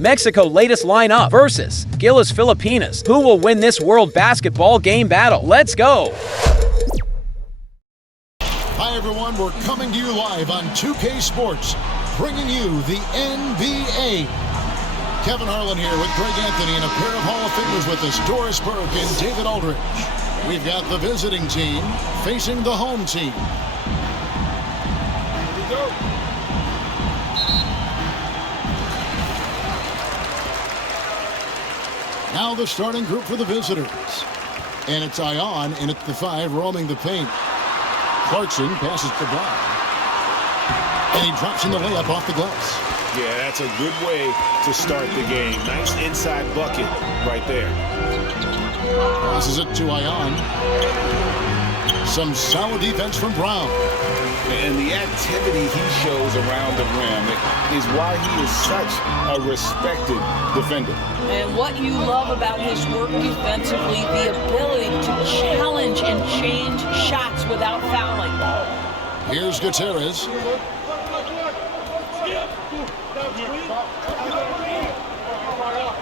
Mexico latest lineup versus GILAS Pilipinas. Who will win this World Basketball Game battle? Let's go! Hi everyone, we're coming to you live on 2K Sports, bringing you the NBA. Kevin Harlan here with Greg Anthony and a pair of Hall of Famers with us, Doris Burke and David Aldridge. We've got the visiting team facing the home team. Here we go. Now the starting group for the visitors. And it's Ion in at the 5, roaming the paint. Clarkson passes to Brown. And he drops in the layup off the glass. Yeah, that's a good way to start the game. Nice inside bucket right there. Passes it to Ion. Some solid defense from Brown. And the activity he shows around the rim is why he is such a respected defender. And what you love about his work defensively, the ability to challenge and change shots without fouling. Here's Gutierrez.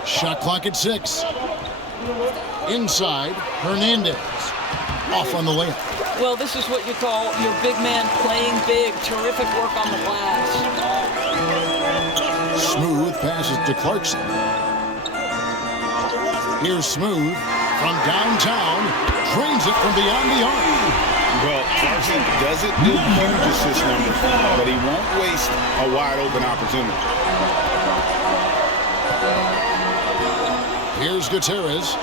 Shot clock at 6. Inside, Hernandez. Off on the layup. Well, this is what you call your big man playing big. Terrific work on the glass. Smooth passes to Clarkson. Here's Smooth from downtown. Drains it from beyond the arc. Well, Clarkson doesn't do huge assist numbers, but he won't waste a wide open opportunity. Here's Gutierrez.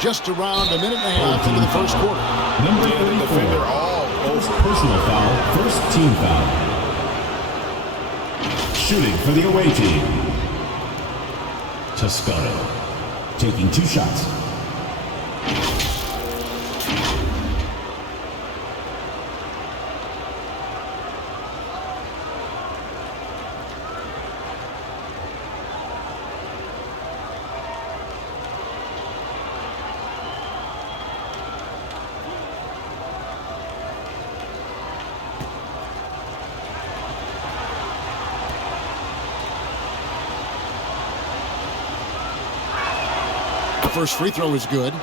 Just around a minute and a half into the first quarter. Number 34, defender all first personal foul, first team foul. Shooting for the away team. Toscano taking 2 shots. First free throw is good.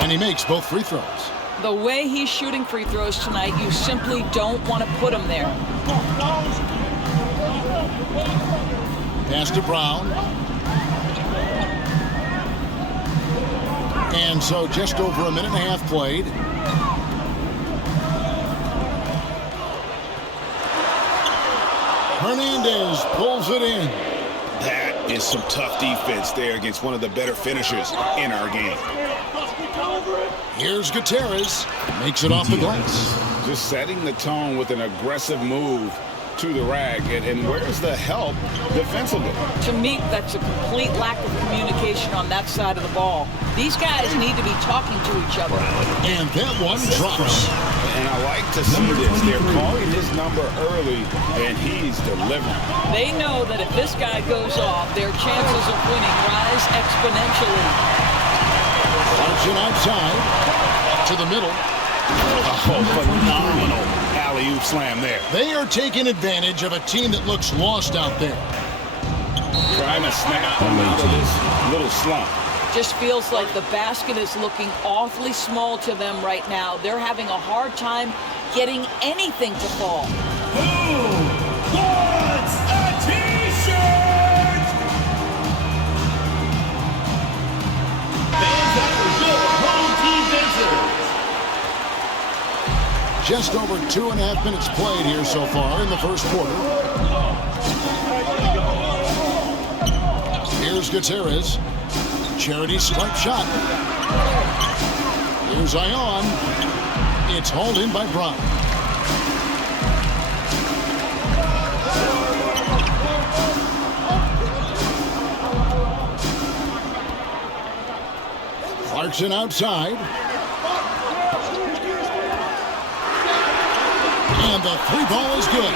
And he makes both free throws. The way he's shooting free throws tonight, you simply don't want to put him there. Pass to Brown. And so just over a minute and a half played. Hernandez pulls it in. That is some tough defense there against one of the better finishers in our game. Here's Gutierrez. Makes it off the glass. Just setting the tone with an aggressive move to the rack, and where's the help defensively? To me, that's a complete lack of communication on that side of the ball. These guys need to be talking to each other. And that one drops. And I like to see this. They're calling his number early, and he's delivering. They know that if this guy goes off, their chances of winning rise exponentially. Clarkson outside to the middle. Oh, phenomenal alley-oop slam there. They are taking advantage of a team that looks lost out there. Trying to snap them out of this little slump. Just feels like the basket is looking awfully small to them right now. They're having a hard time getting anything to fall. Who wants a T-shirt? Fans at the door, home team visitors. Just over 2.5 minutes played here so far in the first quarter. Here's Gutierrez. Charity stripe shot. Here's Ion. It's hauled in by Brown. Clarkson outside. And the three ball is good.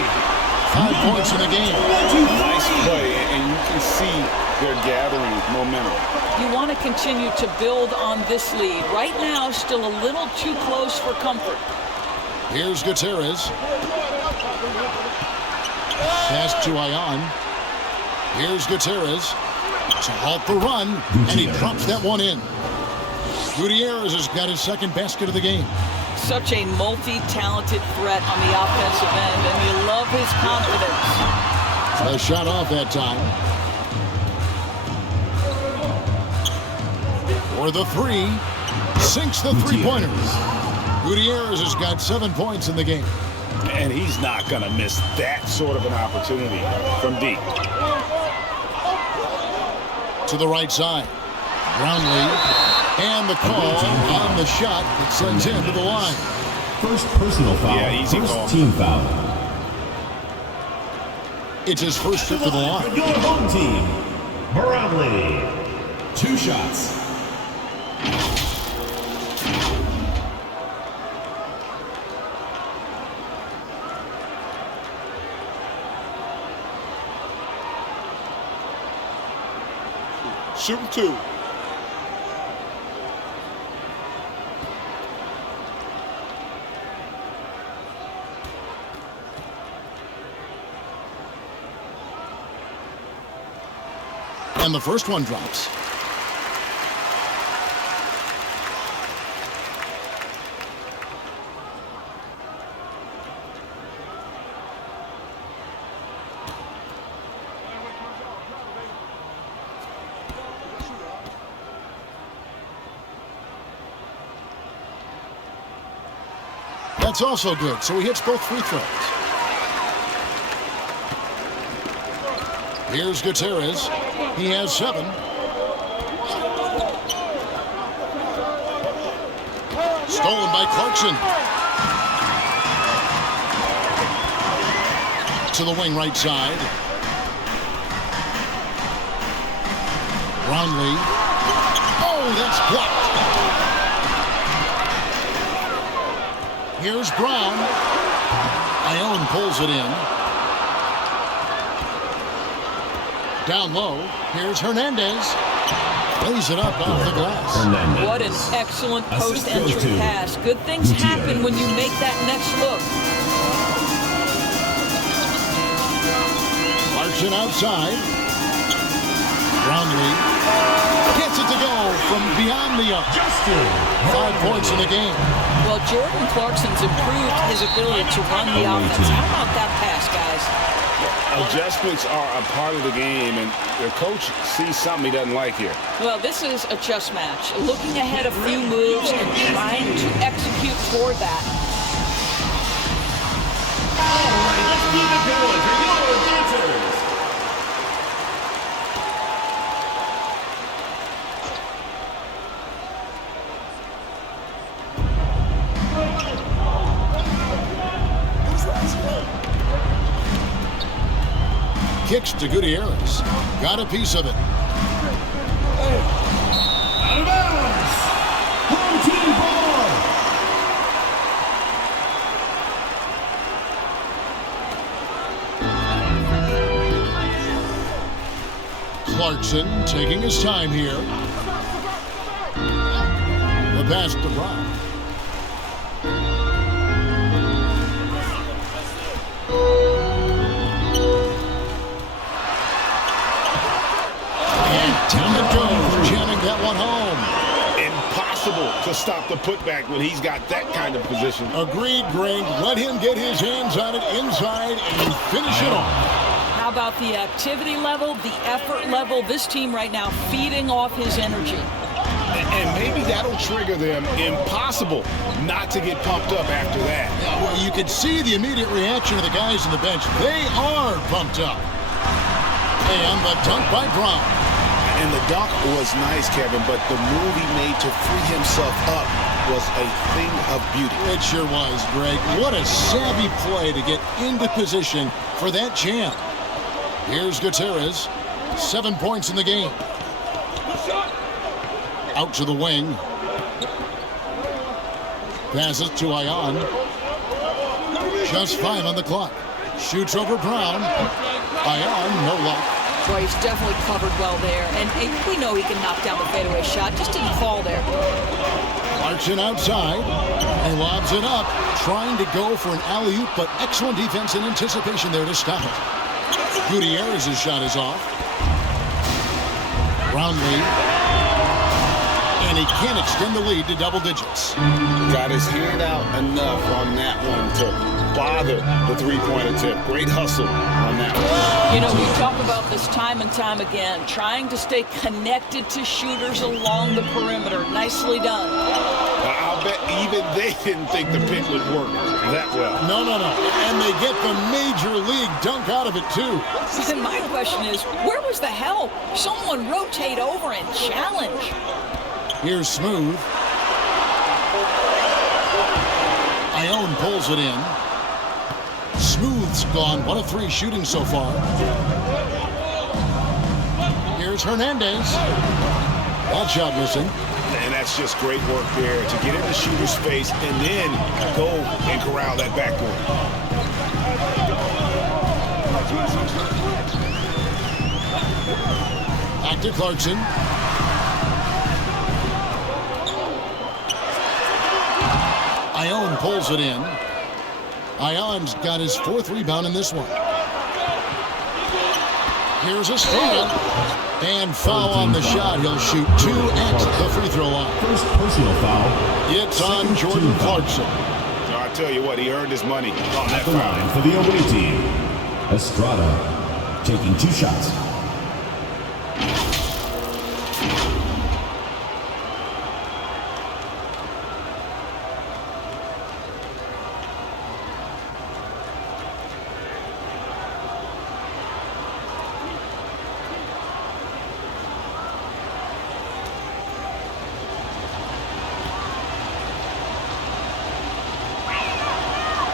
5 points in the game. Nice play, and you can see they're gathering momentum. You want to continue to build on this lead. Right now, still a little too close for comfort. Here's Gutierrez. Pass to Ion. Here's Gutierrez to halt the run, and he drops that one in. Gutierrez has got his second basket of the game. Such a multi-talented threat on the offensive end, and you love his confidence. A shot off that time. For the three, sinks the three-pointer. Gutierrez has got 7 points in the game. And he's not going to miss that sort of an opportunity from deep. To the right side. Brownlee. And the call on the shot that sends him to the line. First personal foul. Yeah, easy First call. team foul. It's his first trip to the line. Your home team, Barangay. 2 shots. Shooting 2. And the first one drops. That's also good, so he hits both free throws. Here's Gutierrez. He has 7. Stolen by Clarkson. To the wing right side. Brownlee. Oh, that's blocked. Here's Brown. Ione pulls it in. Down low. Here's Hernandez. Lays it up off the glass. Hernandez. What an excellent post-entry pass. Good things happen when you make that next look. Clarkson outside. Brownlee gets it to go from beyond the arc. 5 points in the game. Well, Jordan Clarkson's improved his ability to run the offense. How about that pass, guys? Adjustments are a part of the game, and the coach sees something he doesn't like here. Well, this is a chess match. Looking ahead a few moves and trying to execute toward that. All right, let's keep it going for your dancers. Kicks to Gutierrez. Got a piece of it. Out of bounds. Home team ball. Clarkson taking his time here. The pass to Brown. Time it goes, jamming that one home. Impossible to stop the putback when he's got that kind of position. Agreed, Greg. Let him get his hands on it inside and finish it off. How about the activity level, the effort level? This team right now feeding off his energy. And maybe that'll trigger them. Impossible not to get pumped up after that. Yeah, well, you can see the immediate reaction of the guys on the bench. They are pumped up. And the dunk by Brown. And the dunk was nice, Kevin, but the move he made to free himself up was a thing of beauty. It sure was, Greg. What a savvy play to get into position for that jam. Here's Gutierrez. 7 points in the game. Out to the wing. Passes to Ion. Just 5 on the clock. Shoots over Brown. Ion, no luck. Boy, he's definitely covered well there. And we know he can knock down the fadeaway shot. Just didn't fall there. Clarkson outside. He lobs it up. Trying to go for an alley-oop, but excellent defense and anticipation there to stop it. Gutierrez's shot is off. Brownlee. And he can't extend the lead to double digits. Got his hand out enough on that one to bother the three-point attempt. Great hustle on that one. You know, we talk about this time and time again, trying to stay connected to shooters along the perimeter. Nicely done. I'll bet even they didn't think the pick would work that well. No. And they get the major league dunk out of it, too. And my question is, where was the help? Someone rotate over and challenge. Here's Smooth. Ione pulls it in. Smooth's gone 1 of 3 shooting so far. Here's Hernandez. That shot missing. And that's just great work there to get in the shooter's face and then go and corral that backboard. Back to Clarkson. Ione pulls it in. Ion's got his 4th rebound in this one. Here's Estrada. And foul on the shot. He'll shoot 2 at the free throw line. First personal foul. It's on Jordan Clarkson. I tell you what, he earned his money on that At the line foul. for the away team, Estrada taking 2 shots.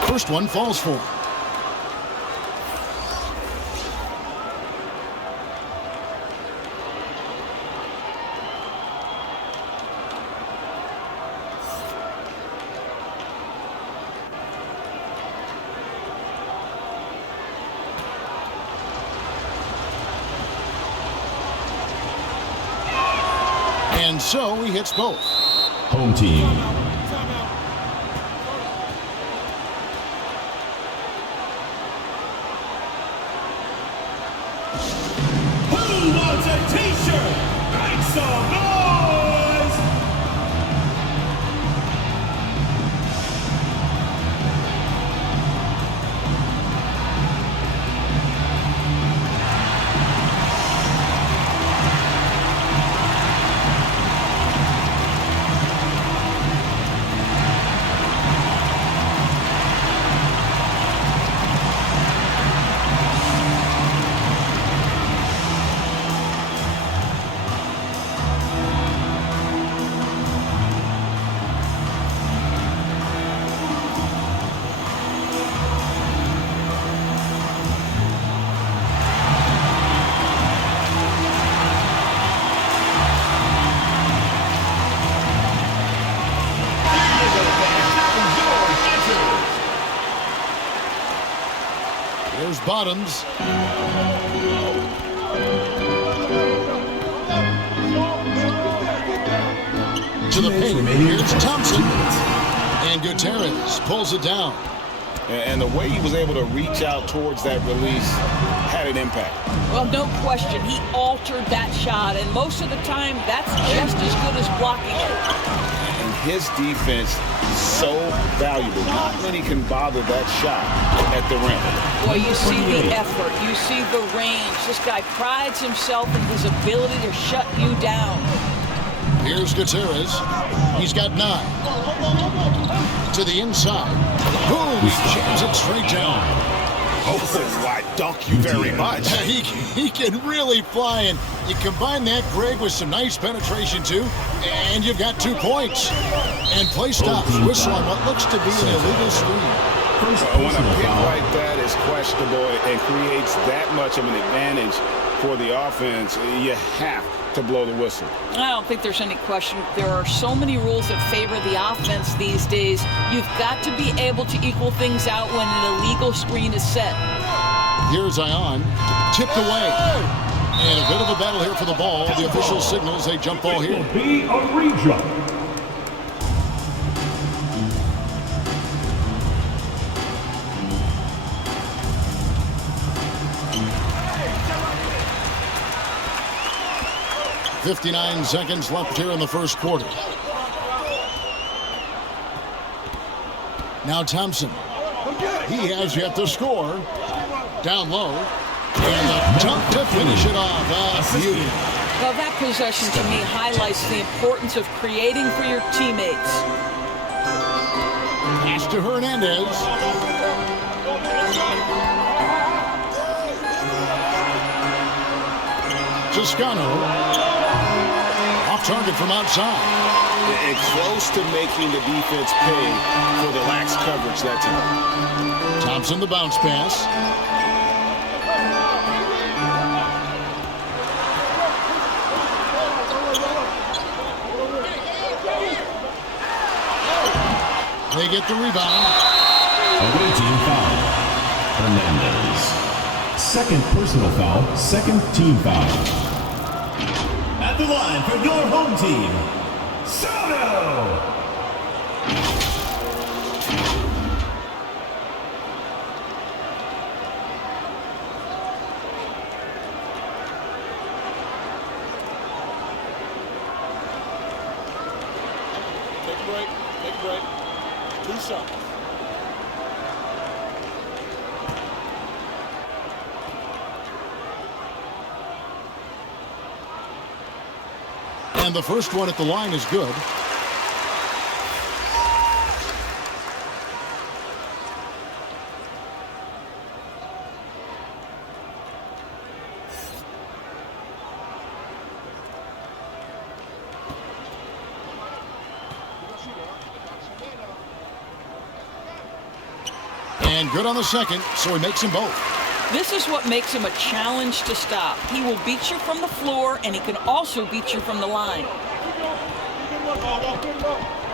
First one falls for. And so he hits both. Home team. Who wants a t-shirt? Make some noise! There's Bottoms. To the paint. Here's Thompson. And Gutierrez pulls it down. And the way he was able to reach out towards that release had an impact. Well, no question. He altered that shot, and most of the time, that's just as good as blocking it. And his defense is so valuable. Not many can bother that shot at the rim. Boy, you see the effort. You see the range. This guy prides himself in his ability to shut you down. Here's Gutierrez. He's got 9. To the inside. Boom! He jams it straight down. Oh, I dunk you very much. He can really fly, and you combine that, Greg, with some nice penetration, too, and you've got 2 points. And play stops. Whistle on what looks to be an illegal screen. When a pick like that is questionable and creates that much of an advantage, for the offense, you have to blow the whistle. I don't think there's any question. There are so many rules that favor the offense these days. You've got to be able to equal things out when an illegal screen is set. Here's Ion, tipped away. And a bit of a battle here for the ball. The official signals a jump ball here. Will be a re-jump. .59 seconds left here in the first quarter. Now Thompson. He has yet to score. Down low. And the dunk to finish it off. Beauty. Well, that possession to me highlights the importance of creating for your teammates. Pass to Hernandez. Toscano. Off target from outside. And close to making the defense pay for the lax coverage that time. Thompson the bounce pass. They get the rebound. Away team foul. Hernandez. Second personal foul, second team foul. At the line for your home team, Soto! Take a break. Take a break. 2 shots. And the first one at the line is good. And good on the second, so he makes them both. This is what makes him a challenge to stop. He will beat you from the floor, and he can also beat you from the line.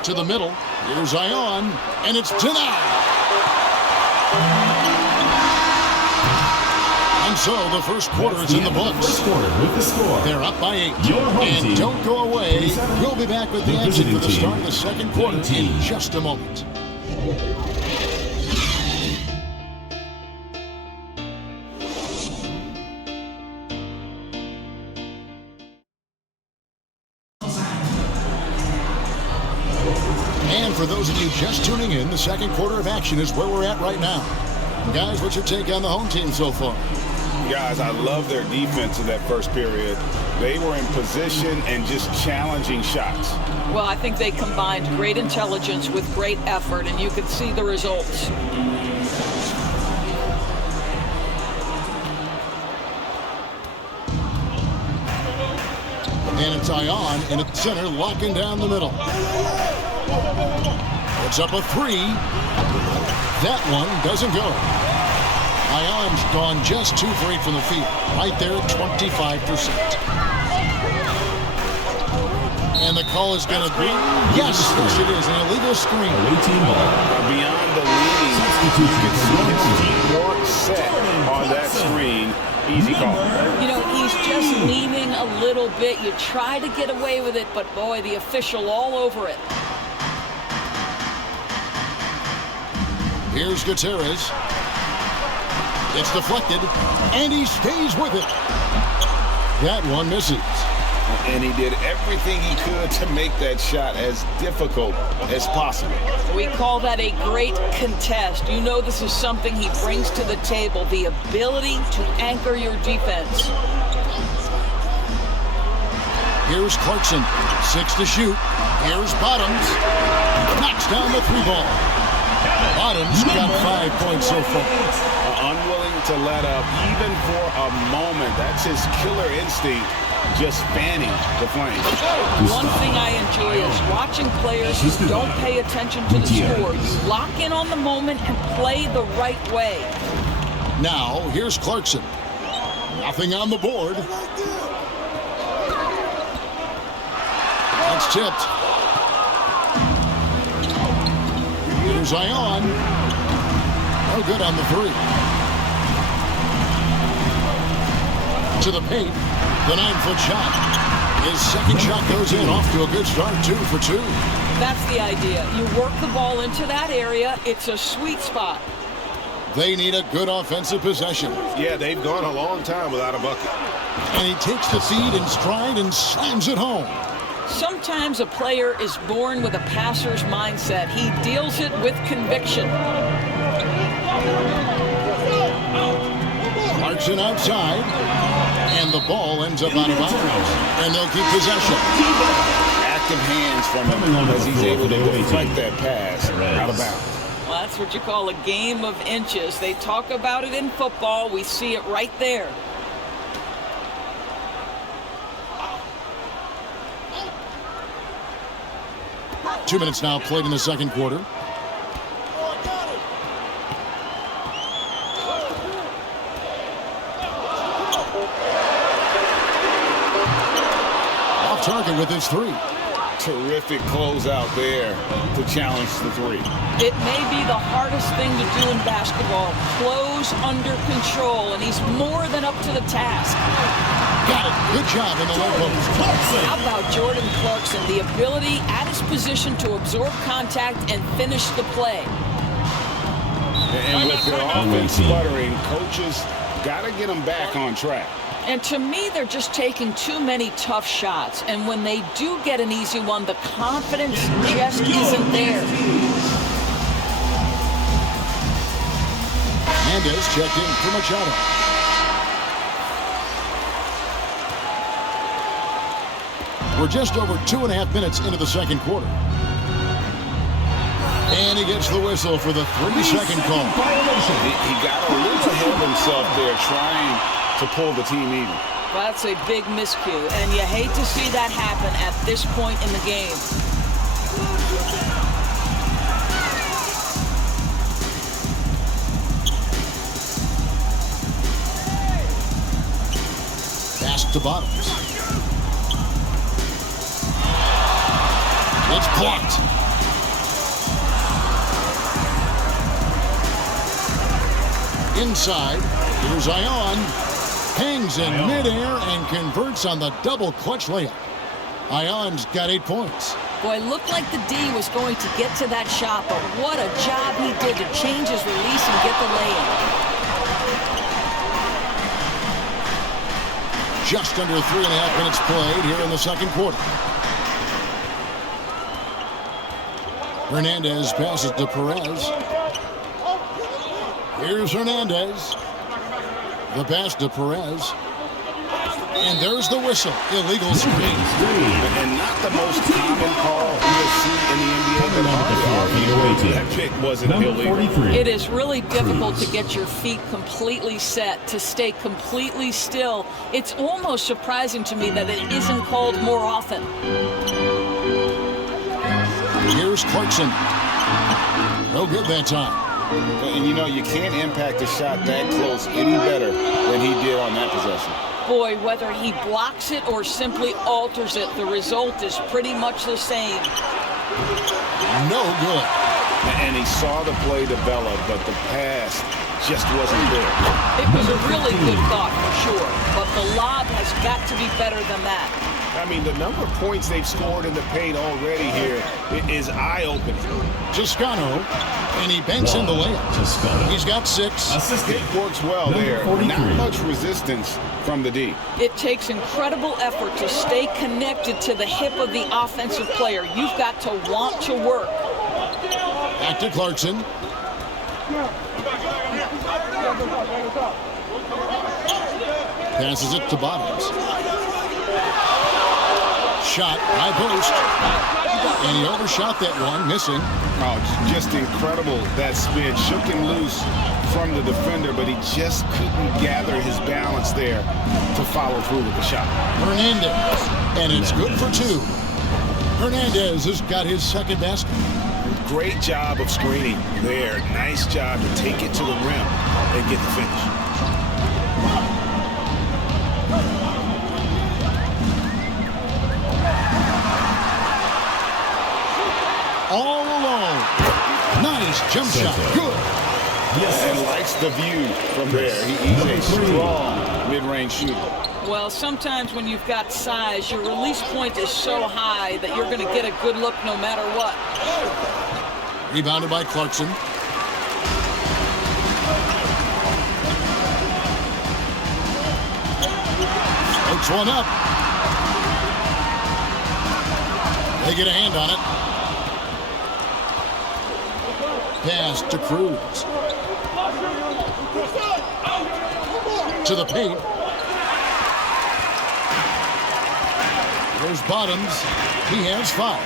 To the middle. Here's Ion, and it's denied. And so the first quarter is in the books. First quarter with the score. They're up by 8. Your home and team. don't go away. We'll be back with the action for the visiting start team. of the second quarter in just a moment. And for those of you just tuning in, the second quarter of action is where we're at right now. Guys, what's your take on the home team so far? Guys, I love their defense in that first period. They were in position and just challenging shots. Well, I think they combined great intelligence with great effort, and you could see the results. And it's Ion in at the center, locking down the middle. It's up a 3. That one doesn't go. Ion's gone just 2 for 8 from the field. Right there at 25%. And the call is going to be, yes, it is, an illegal screen. Away team ball. Beyond the lead, you can see his feet weren't set on that screen. Easy call. You know, he's just leaning a little bit. You try to get away with it, but boy, the official all over it. Here's Gutierrez. It's deflected, and he stays with it. That one misses. And he did everything he could to make that shot as difficult as possible. We call that a great contest. You know this is something he brings to the table, the ability to anchor your defense. Here's Clarkson, 6 to shoot. Here's Bottoms. Knocks down the 3 ball. Bottoms got 5 points so far. Unwilling to let up even for a moment. That's his killer instinct, just fanning the flame. One thing I enjoy is watching players who don't pay attention to the score. You lock in on the moment and play the right way. Now, here's Clarkson. Nothing on the board. That's tipped. Here's Ion. No good on the three. To the paint. The 9-foot shot. His second shot goes in. Off to a good start. 2 for 2. That's the idea. You work the ball into that area. It's a sweet spot. They need a good offensive possession. Yeah, they've gone a long time without a bucket. And he takes the feed in stride and slams it home. Sometimes a player is born with a passer's mindset. He deals it with conviction. Clarkson outside. And the ball ends up out of bounds. And they'll keep possession. Active hands from him as he's able to deflect that pass out of bounds. Well, that's what you call a game of inches. They talk about it in football. We see it right there. Two minutes now played in the second quarter. Off target with his three. Terrific closeout there to challenge the three. It may be the hardest thing to do in basketball. Close under control, and he's more than up to the task. Got it. Good job in the low post. How about Jordan Clarkson? The ability at his position to absorb contact and finish the play. And with their offense sputtering, coaches got to get them back on track. And to me, they're just taking too many tough shots. And when they do get an easy one, the confidence just isn't there. Hernandez checked in for Machado. We're just over 2.5 minutes into the second quarter. And he gets the whistle for the 3-second call. He got a little ahead of himself there trying to pull the team even. That's a big miscue, and you hate to see that happen at this point in the game. Pass to Bottoms. It's blocked. Inside, here's Ion. Hangs in midair and converts on the double clutch layup. Ion's got 8 points. Boy, looked like the D was going to get to that shot, but what a job he did to change his release and get the lay-in. Just under 3.5 minutes played here in the second quarter. Hernandez passes to Perez. Here's Hernandez. The pass to Perez. And there's the whistle. Illegal screen. And not the most common call you'll see in the NBA. That pick wasn't illegal. It is really difficult to get your feet completely set, to stay completely still. It's almost surprising to me that it isn't called more often. Here's Clarkson. No good that time. And you know, you can't impact a shot that close any better than he did on that possession. Boy, whether he blocks it or simply alters it, the result is pretty much the same. No good. And he saw the play develop, but the pass just wasn't there. It was a really good thought for sure, but the lob has got to be better than that. I mean, the number of points they've scored in the paint already here is eye-opening. Toscano, and he banks in the layup. He's got 6. It works well there. Not much resistance from the D. It takes incredible effort to stay connected to the hip of the offensive player. You've got to want to work. Back to Clarkson. Passes it to Bottoms. Shot, high post. And he overshot that one, missing. Oh, just incredible, that spin. Shook him loose from the defender, but he just couldn't gather his balance there to follow through with the shot. Hernandez, and it's good for 2. Hernandez has got his second basket. Great job of screening there. Nice job to take it to the rim and get the finish. all alone. Nice jump shot. Good. And likes the view from there. He's a strong mid-range shooter. Well, sometimes when you've got size, your release point is so high that you're going to get a good look no matter what. Rebounded by Clarkson. Floats one up. They get a hand on it. Pass to Cruz. To the paint. There's Bottoms. He has 5.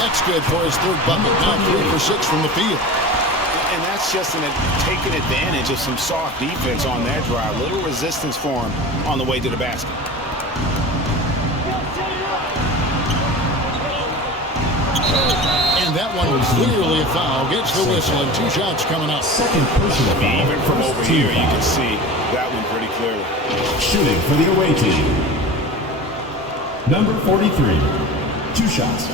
That's good for his 3rd bucket. Now 3 for 6 from the field. And that's just taking advantage of some soft defense on that drive. Little resistance for him on the way to the basket. And that one was clearly a foul. Gets the whistle and 2 shots coming up. Second personal foul. Even from over here, you can see that one pretty clearly. Shooting for the away team. Number 43. 2 shots.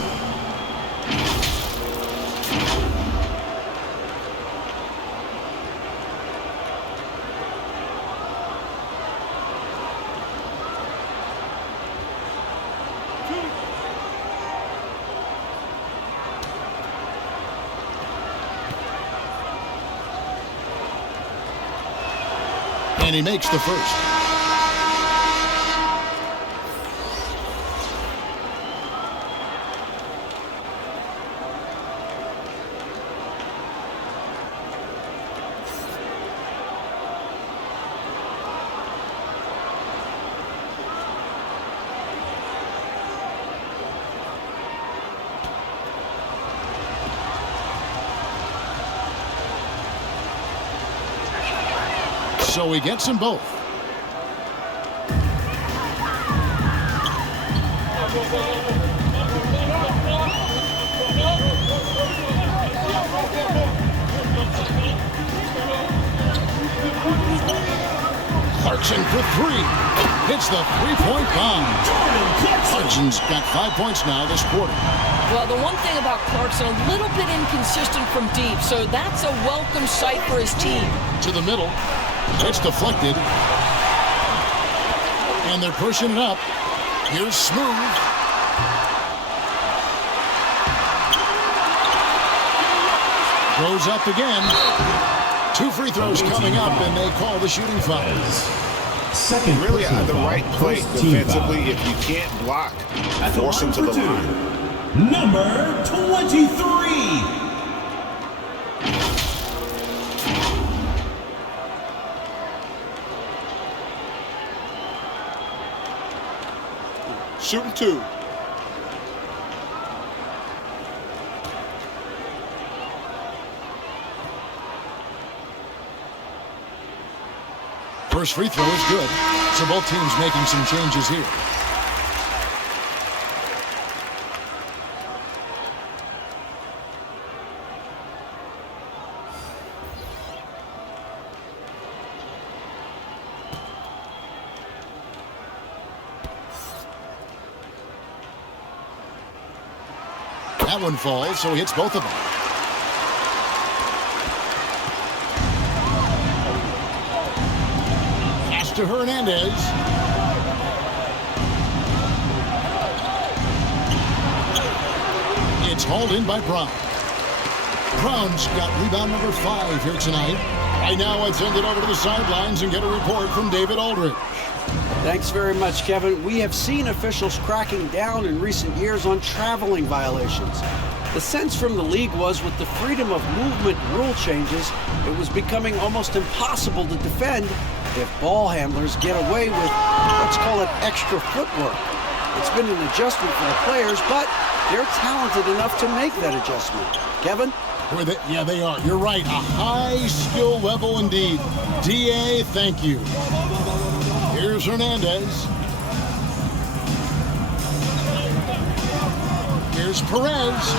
And he makes the first. So he gets them both. Clarkson for 3. Hits the 3-point bomb. Clarkson's got 5 points now this quarter. Well, the one thing about Clarkson, a little bit inconsistent from deep, so that's a welcome sight for his team. To the middle. It's deflected. And they're pushing it up. Here's Smooth. Throws up again. 2 free throws coming up, and they call the shooting foul. Second Really personal at the foul. right place defensively. If you can't block, force him to the line. Number 23. Shooting 2. First free throw is good. So both teams making some changes here. That one falls, so he hits both of them. Pass to Hernandez. It's hauled in by Brown. Brown's got rebound number 5 here tonight. Right now, let's send it over to the sidelines and get a report from David Aldridge. Thanks very much, Kevin. We have seen officials cracking down in recent years on traveling violations. The sense from the league was with the freedom of movement rule changes, it was becoming almost impossible to defend if ball handlers get away with, let's call it, extra footwork. It's been an adjustment for the players, but they're talented enough to make that adjustment. Kevin? Yeah, they are. You're right. A high skill level indeed. DA, thank you. Here's Hernandez. Here's Perez.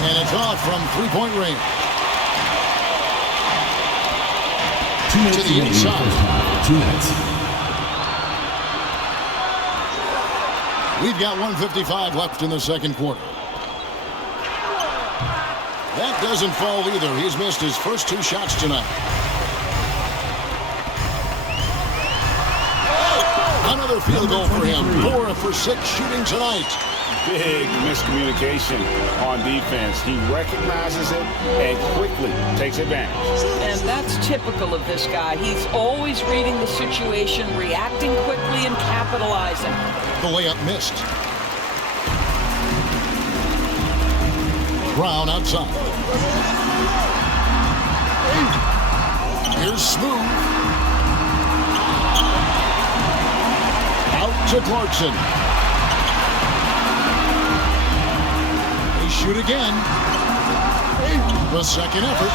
And it's off from 3-point range. To the inside. 2 minutes. We've got 1:55 left in the second quarter. That doesn't fall either. He's missed his first 2 shots tonight. Another field goal for him. 4 for 6 shooting tonight. Big miscommunication on defense. He recognizes it and quickly takes advantage. And that's typical of this guy. He's always reading the situation, reacting quickly, and capitalizing. The layup missed. Brown outside. Here's Smooth. Out to Clarkson. They shoot again. The second effort.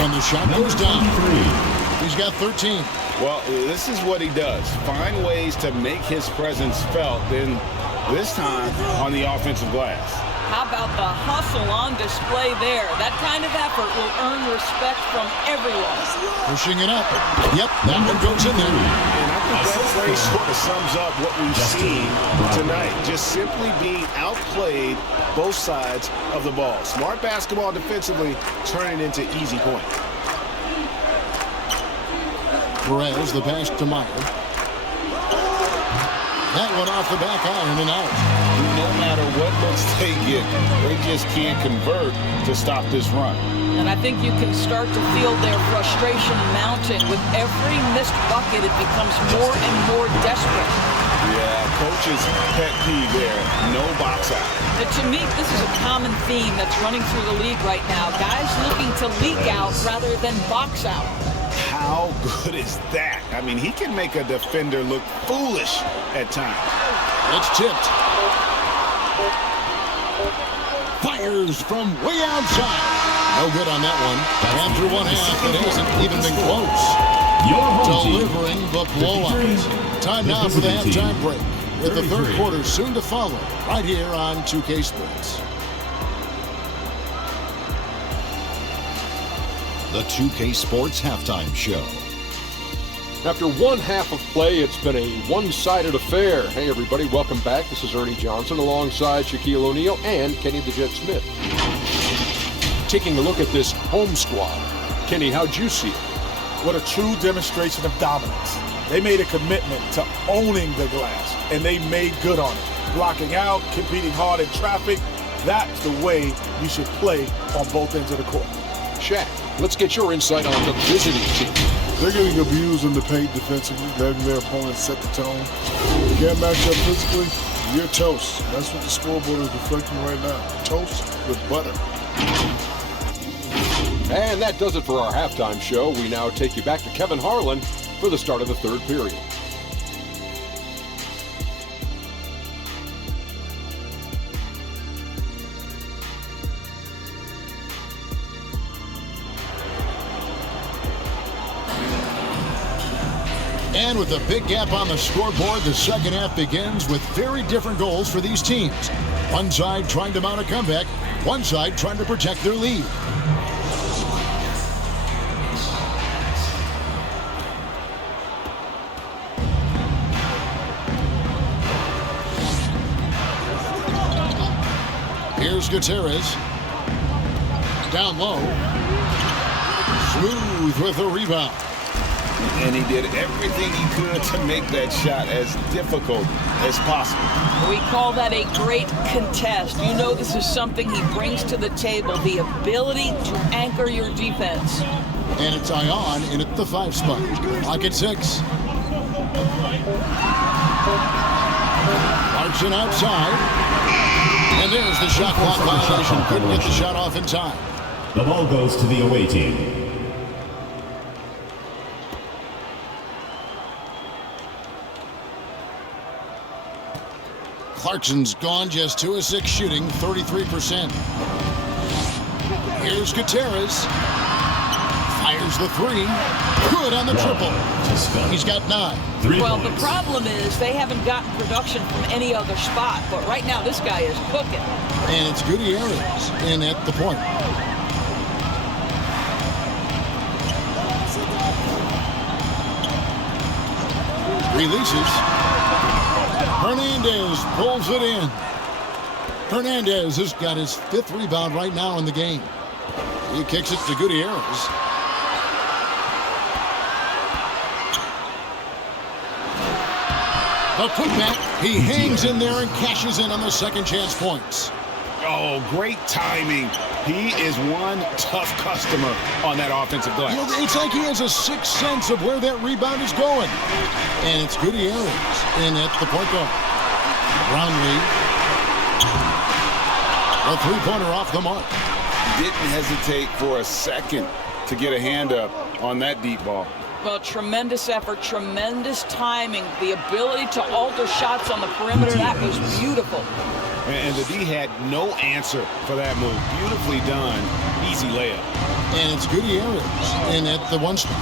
And the shot goes down. He's got 13. Well, this is what he does. Find ways to make his presence felt, then this time on the offensive glass. How about the hustle on display there? That kind of effort will earn respect from everyone. Pushing it up. Yep, that one goes in there. And I think that phrase sort of sums up what we've seen tonight. Just simply being outplayed both sides of the ball. Smart basketball defensively, turning into easy points. Perez, the pass to Meyer. That one off the back iron and out. No matter what looks they get, they just can't convert to stop this run. And I think you can start to feel their frustration mounting. With every missed bucket, it becomes more and more desperate. Yeah, coach's pet peeve there. No box out. But to me, this is a common theme that's running through the league right now. Guys looking to leak out rather than box out. How good is that? I mean, he can make a defender look foolish at times. It's tipped. Fires from way outside. No good on that one. After one half, it hasn't even been close. Delivering the blowout. Time now for the halftime break, with the third quarter soon to follow, right here on 2K Sports. The 2K Sports Halftime Show. After one half of play, it's been a one-sided affair. Hey, everybody, welcome back. This is Ernie Johnson alongside Shaquille O'Neal and Kenny the Jet Smith. Taking a look at this home squad. Kenny, how'd you see it? What a true demonstration of dominance. They made a commitment to owning the glass, and they made good on it. Blocking out, competing hard in traffic. That's the way you should play on both ends of the court. Shaq, let's get your insight on the visiting team. They're getting abused in the paint defensively, letting their opponents set the tone. You can't match up physically, you're toast. That's what the scoreboard is reflecting right now. Toast with butter. And that does it for our halftime show. We now take you back to Kevin Harlan for the start of the third period. And with a big gap on the scoreboard, the second half begins with very different goals for these teams. One side trying to mount a comeback, one side trying to protect their lead. Here's Gutierrez. Down low. Smooth with the rebound. And he did everything he could to make that shot as difficult as possible. We call that a great contest. You know this is something he brings to the table, the ability to anchor your defense. And it's Ion in at the 5 spot. Clock at 6. Clarkson outside. And there's the shot clock violation. Couldn't get the shot off in time. The ball goes to the away team. Clarkson's gone just 2 of 6 shooting, 33%. Here's Gutierrez. Fires the 3. Good on the triple. He's got 9. Well, the problem is they haven't gotten production from any other spot, but right now this guy is cooking. And it's Gutierrez in at the point. Releases. Hernandez pulls it in. Hernandez has got his 5th rebound right now in the game. He kicks it to Gutierrez. A putback. He hangs in there and cashes in on the second chance points. Oh, great timing. He is one tough customer on that offensive glass. You know, it's like he has a sixth sense of where that rebound is going. And it's Gutierrez in at the point guard. Brownlee. A three-pointer off the mark. Didn't hesitate for a second to get a hand up on that deep ball. Well, tremendous effort, tremendous timing, the ability to alter shots on the perimeter. That was beautiful. And the D had no answer for that move. Beautifully done. Easy layup. And it's Gutierrez in at the one spot.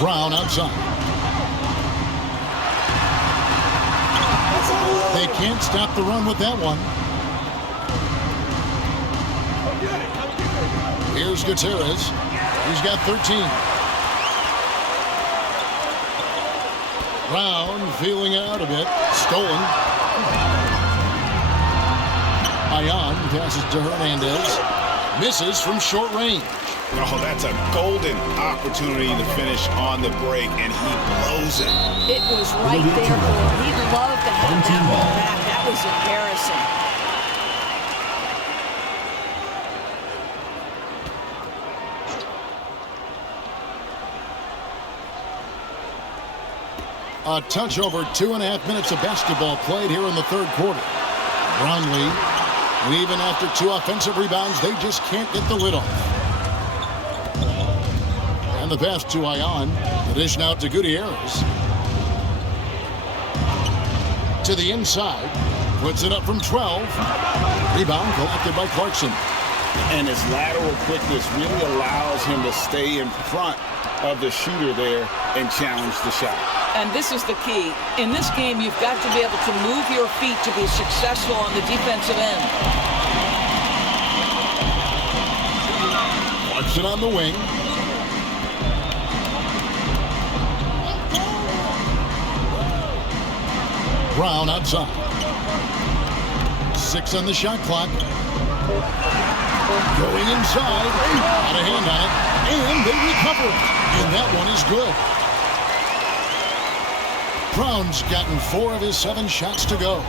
Brown outside. They can't stop the run with that one. Here's Gutierrez. He's got 13. Brown feeling out a bit. Stolen. Ayan passes to Hernandez. Misses from short range. Oh, that's a golden opportunity to finish on the break, and he blows it. It was right there for him. He'd love to have that one back. That was embarrassing. A touch over 2.5 minutes of basketball played here in the third quarter. Brownlee, and even after 2 offensive rebounds, they just can't get the lid off. And the pass to Ayan. The dish now to Gutierrez. To the inside. Puts it up from 12. Rebound collected by Clarkson. And his lateral quickness really allows him to stay in front of the shooter there and challenge the shot. And this is the key. In this game, you've got to be able to move your feet to be successful on the defensive end. Clarkson on the wing. Brown outside. 6 on the shot clock. Going inside. Got a hand on it. And they recover it. And that one is good. Brown's gotten 4 of his 7 shots to go.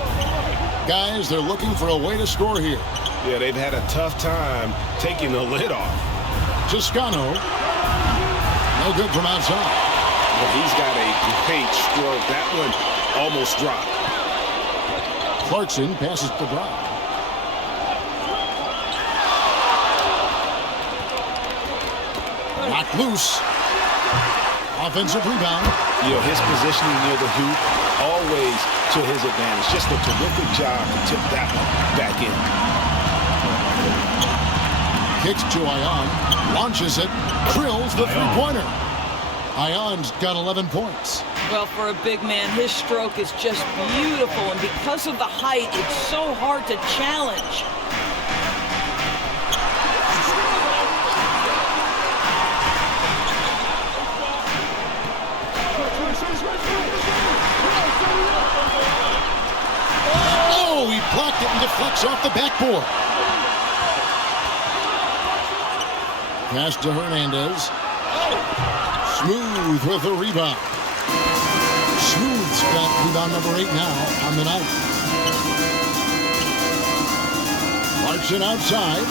Guys, they're looking for a way to score here. Yeah, they've had a tough time taking the lid off. Toscano. No good from outside. Well, he's got a great stroke. That one almost dropped. Clarkson passes to Brown. Knocked loose. Offensive rebound. You know, his positioning near the hoop, always to his advantage. Just a terrific job to tip that one back in. Kicks to Ayan. Launches it. Drills the three-pointer. Ayan's got 11 points. Well, for a big man, his stroke is just beautiful. And because of the height, it's so hard to challenge. Oh, he blocked it and deflects off the backboard. Pass to Hernandez. Smooth with the rebound. Smooth's got rebound number 8 now on the night. Clarkson outside.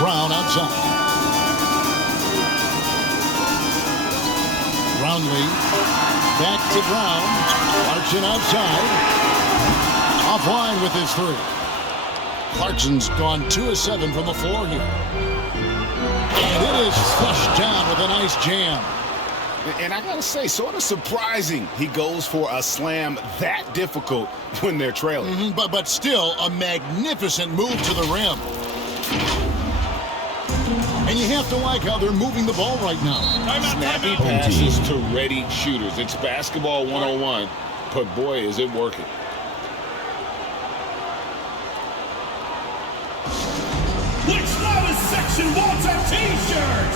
Brown outside. Brownlee. Back to Brown. Clarkson outside. Offline with his 3. Clarkson's gone 2 of 7 from the floor here. And it is flushed down with a nice jam. And I gotta say, sort of surprising he goes for a slam that difficult when they're trailing. But still a magnificent move to the rim. And you have to like how they're moving the ball right now. Snappy passes to ready shooters. It's basketball 101, but boy, is it working. Which loudest section wants a t-shirt?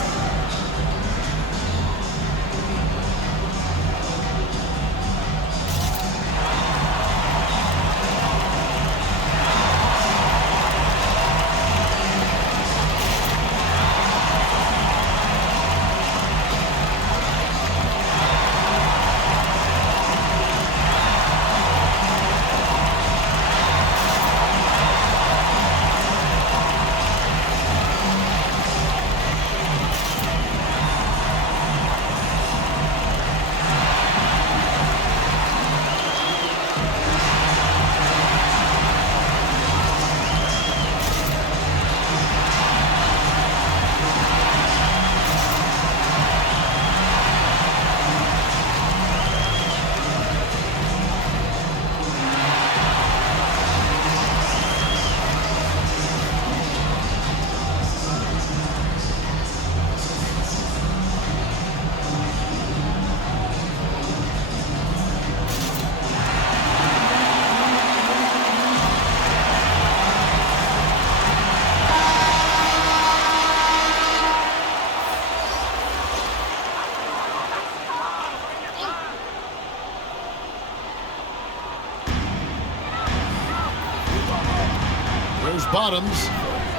Bottoms.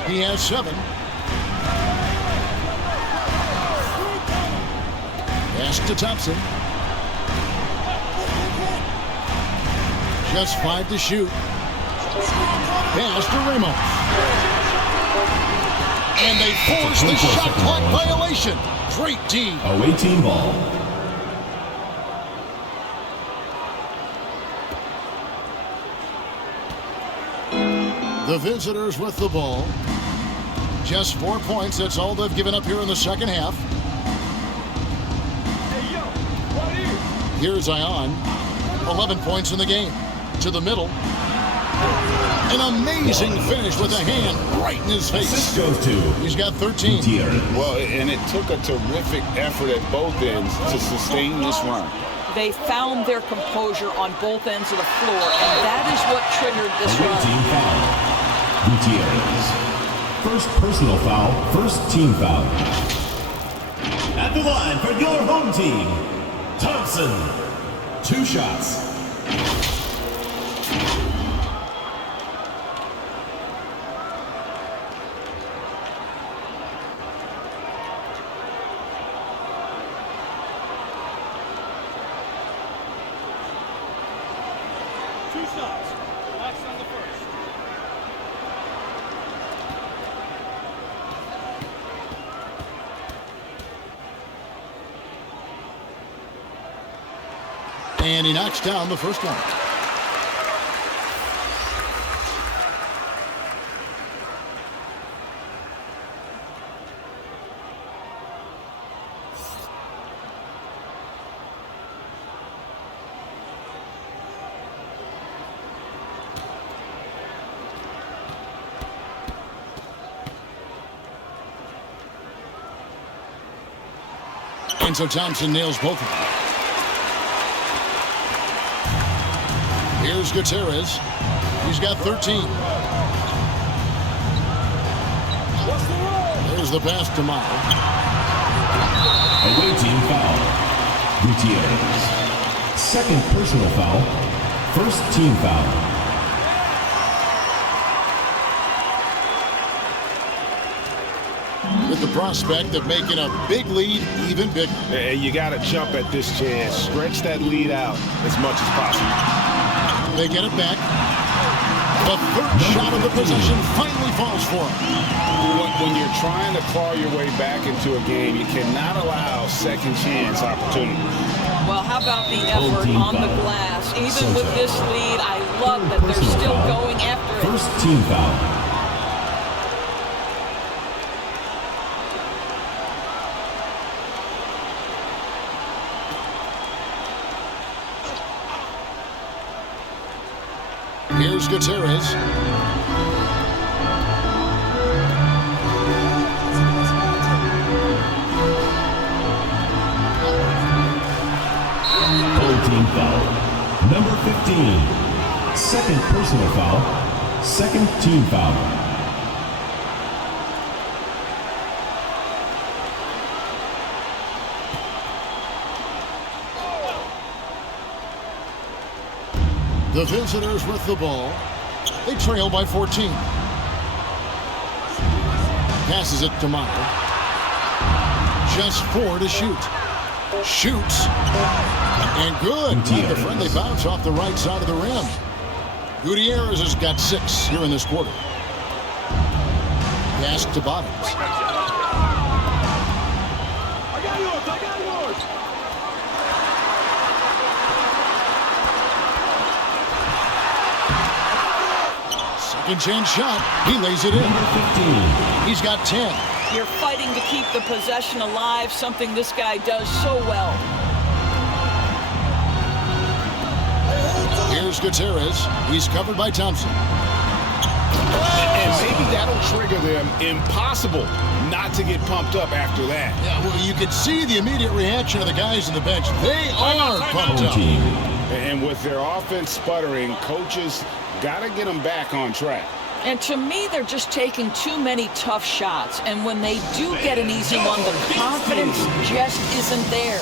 He has 7. Pass to Thompson. Just 5 to shoot. Pass to Ramos. And they force the shot clock violation. Great D. Away team ball. The visitors with the ball. Just 4 points. That's all they've given up here in the second half. Here's Ion. 11 points in the game. To the middle. An amazing finish with a hand right in his face. This goes to He's got 13. Well, and it took a terrific effort at both ends to sustain this run. They found their composure on both ends of the floor, and that is what triggered this away run. team foul. Gutierrez. First personal foul, first team foul. At the line for your home team, Thompson. 2 shots. And he knocks down the first one. And so Thompson nails both of them. Here's Gutierrez. He's got 13. There's the pass to Mile. Away team foul. Gutierrez. Second personal foul. First team foul. With the prospect of making a big lead even bigger. And you got to jump at this chance. Stretch that lead out as much as possible. They get it back. The third shot of the possession finally falls for him. When you're trying to claw your way back into a game, you cannot allow second chance opportunities. Well, how about the effort on the glass? Even with this lead, I love that they're still going after it. First team foul. Here's Gutierrez. Full team foul. Number 15. Second personal foul. Second team foul. The visitors with the ball. They trail by 14. Passes it to Mile. Just 4 to shoot. Shoots. And good. The friendly bounce off the right side of the rim. Gutierrez has got 6 here in this quarter. Pass to Bottoms. Second chance shot. He lays it in. Number 15. He's got 10. You're fighting to keep the possession alive, something this guy does so well. Here's Gutierrez. He's covered by Thompson. And maybe that'll trigger them. Impossible not to get pumped up after that. Yeah, well, you can see the immediate reaction of the guys on the bench. They are pumped up. And with their offense sputtering, coaches got to get them back on track. And to me, they're just taking too many tough shots. And when they do get an easy one, the confidence just isn't there.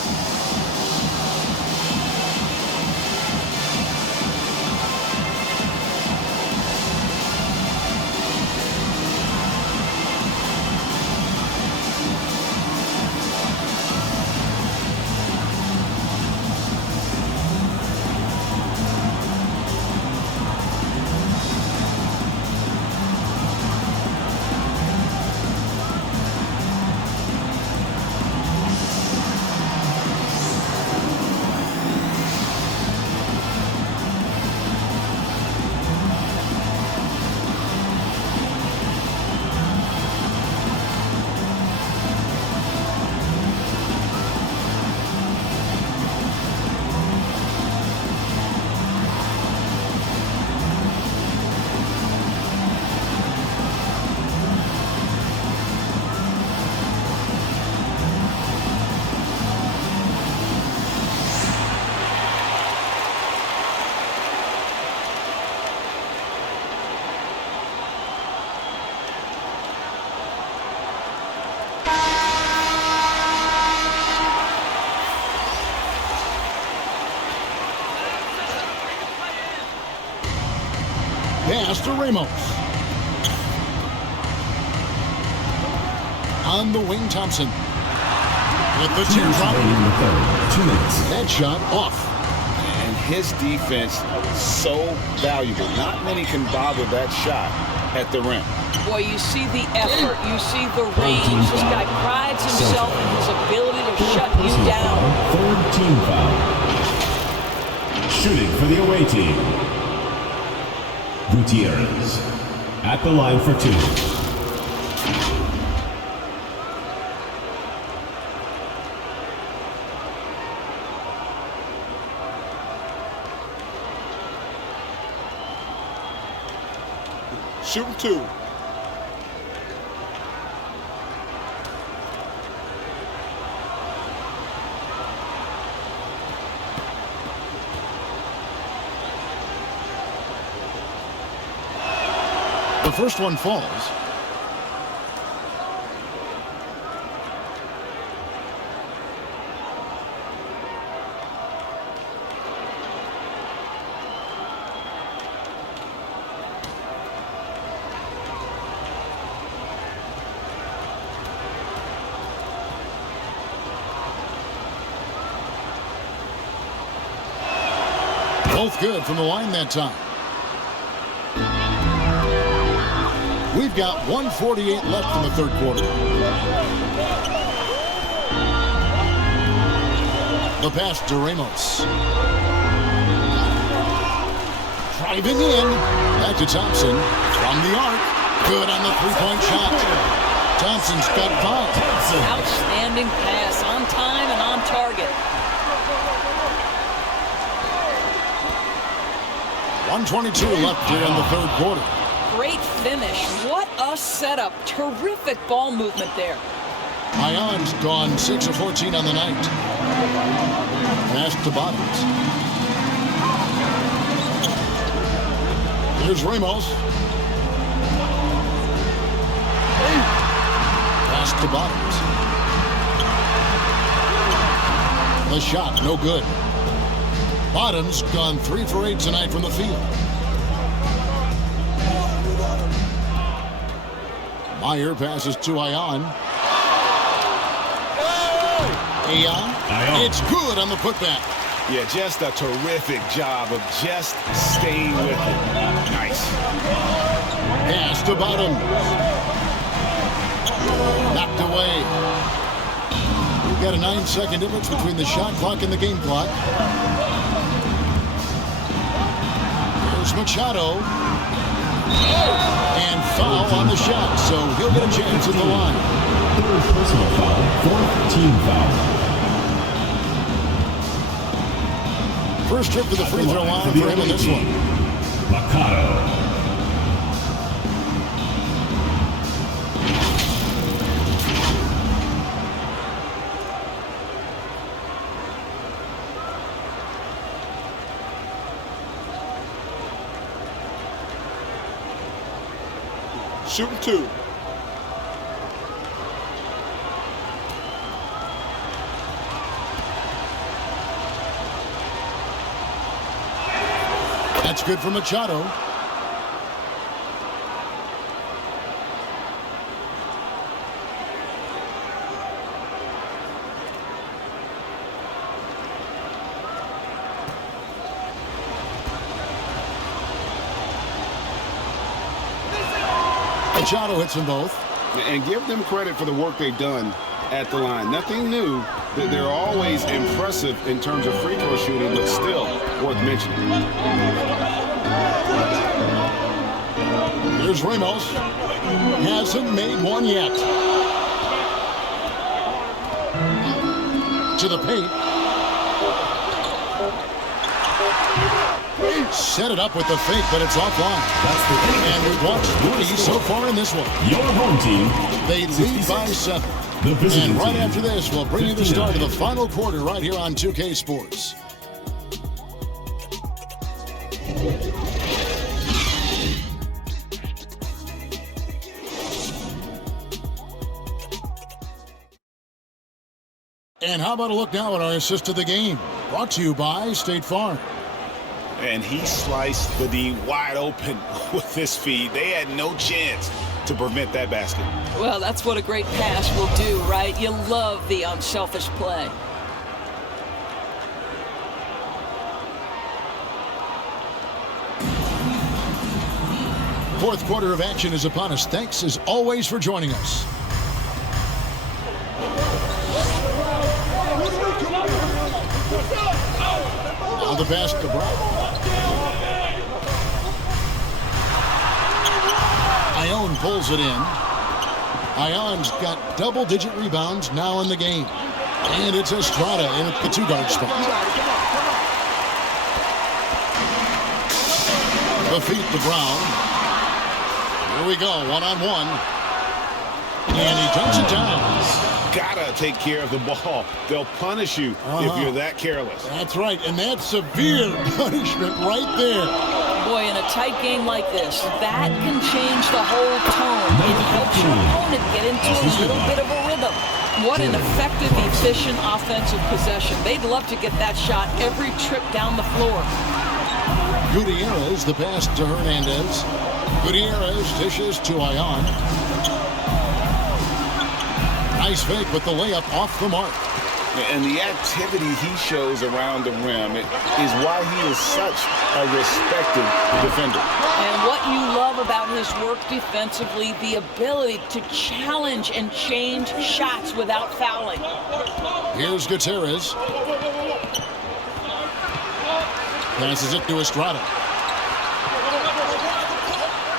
Pass to Ramos. On the wing, Thompson. With the teardrop. That shot off. And his defense so valuable. Not many can bother that shot at the rim. Boy, you see the effort, you see the range. This guy prides himself in his ability to shut you down. Third team foul. Shooting for the away team. Gutierrez at the line for 2. Shooting 2. The first one falls. Both good from the line that time. We've got 1:48 left in the third quarter. The pass to Ramos. Driving in. Back to Thompson. From the arc. Good on the three-point shot. Thompson's got 5. Outstanding pass. On time and on target. 1:22 left here in the third quarter. Great finish. What a setup. Terrific ball movement there. Ion's gone 6 of 14 on the night. Pass to Bottoms. Here's Ramos. Pass to Bottoms. The shot, no good. Bottoms gone 3 for 8 tonight from the field. Meyer passes to Ion. Ion. It's good on the putback. Yeah, just a terrific job of just staying with it. Nice. Pass to Bottoms. Knocked away. We've got a 9-second difference between the shot clock and the game clock. Here's Machado. And foul on the shot, so he'll get a chance at the line. Third personal foul, 4th team foul. First trip to the free throw line for him in this one. Machado. Shooting 2. That's good for Machado. Machado hits them both. And give them credit for the work they've done at the line. Nothing new. They're always impressive in terms of free throw shooting, but still worth mentioning. Here's Ramos. Hasn't made one yet. To the paint. Set it up with the fake, but it's offline. And we've watched 3 so far in this one. Your home team. They lead by 7. And right after this, we'll bring you the start of the final quarter right here on 2K Sports. And how about a look now at our assist of the game? Brought to you by State Farm. And he sliced the D wide open with his feet. They had no chance to prevent that basket. Well, that's what a great pass will do, right? You love the unselfish play. Fourth quarter of action is upon us. Thanks as always for joining us. Now the pass to Brown. Ione pulls it in. Ion's got double-digit rebounds now in the game. And it's Estrada in at the two-guard spot. The feet to Brown. Here we go, one-on-one. And he turns it down. Gotta take care of the ball. They'll punish you if you're that careless. That's right, and that's severe punishment right there. Boy, in a tight game like this, that can change the whole tone. It helps your opponent get into a little bit of a rhythm. What an effective, efficient offensive possession. They'd love to get that shot every trip down the floor. Gutierrez, the pass to Hernandez. Gutierrez dishes to Ione. Nice fake, but the layup off the mark. And the activity he shows around the rim is why he is such a respected defender. And what you love about his work defensively, the ability to challenge and change shots without fouling. Here's Gutierrez. Passes it to Estrada.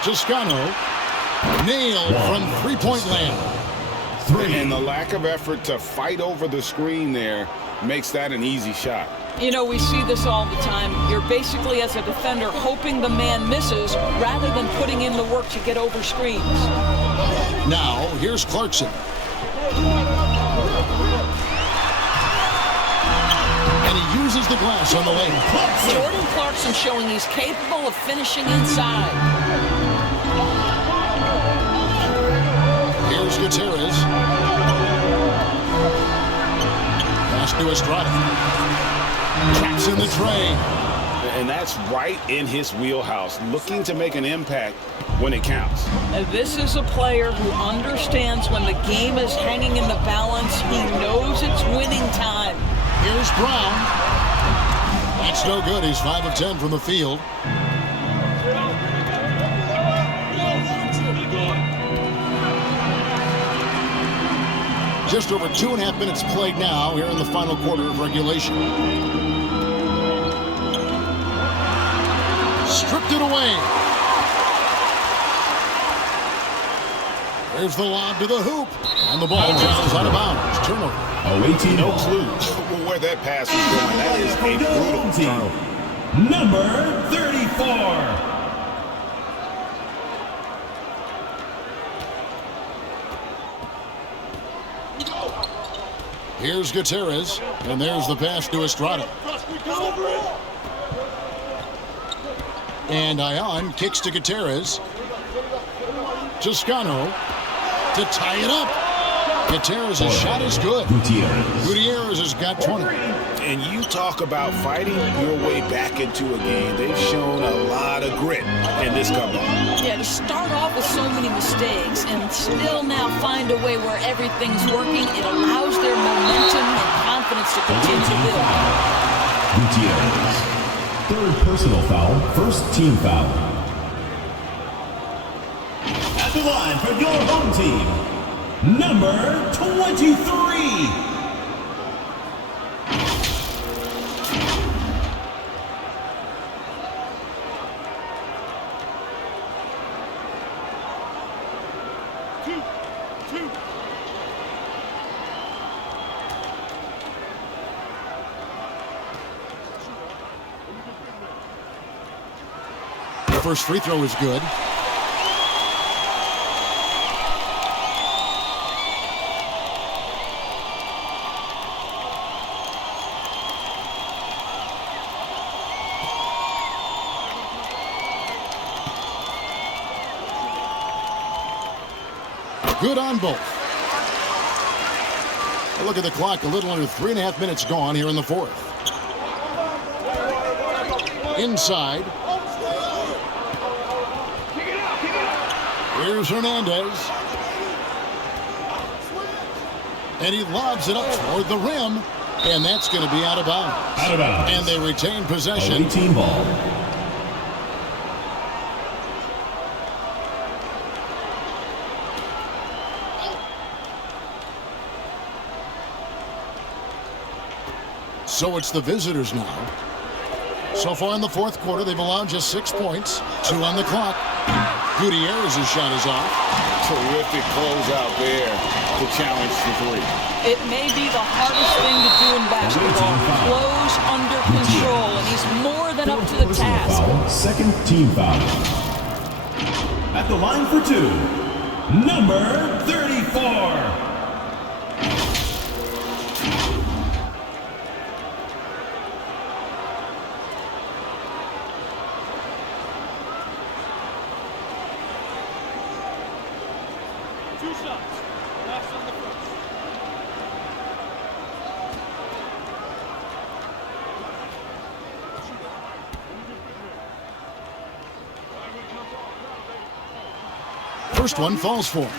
Toscano. Nailed from three-point land. And the lack of effort to fight over the screen there makes that an easy shot. You know, we see this all the time. You're basically, as a defender, hoping the man misses rather than putting in the work to get over screens. Now, here's Clarkson. And he uses the glass on the lane. Jordan Clarkson showing he's capable of finishing inside. Here's Gutierrez. Pass to Estrada. Traps in the tray. And that's right in his wheelhouse, looking to make an impact when it counts. This is a player who understands when the game is hanging in the balance. He knows it's winning time. Here's Brown. That's no good. He's 5 of 10 from the field. Just over 2.5 minutes played now here in the final quarter of regulation. Stripped it away. There's the lob to the hoop. And the ball travels out of bounds. Turnover. No clue where that pass was going. That is a brutal turnover. Number 34. Here's Gutierrez, and there's the pass to Estrada. And Ione kicks to Gutierrez. Toscano to tie it up. Gutierrez's shot is good. Gutierrez has got 20. And you talk about fighting your way back into a game. They've shown a lot of grit in this comeback. Yeah, to start off with so many mistakes and still now find a way where everything's working, it allows their momentum and confidence to continue to build. Gutierrez. Third personal foul, first team foul. At the line for your home team, number 23. First free throw is good. Good on both. Look at the clock, a little under 3.5 minutes gone here in the fourth. Inside. Here's Hernandez. And he lobs it up toward the rim. And that's going to be out of bounds. Out of bounds. And they retain possession. Away team ball. So it's the visitors now. So far in the fourth quarter, they've allowed just 6 points. 2 on the clock. Gutierrez's shot is off. Terrific closeout there to challenge the three. It may be the hardest thing to do in basketball. Close under control, and he's more than up to the task. Foul, second team foul. At the line for 2, number 34. First one falls for him.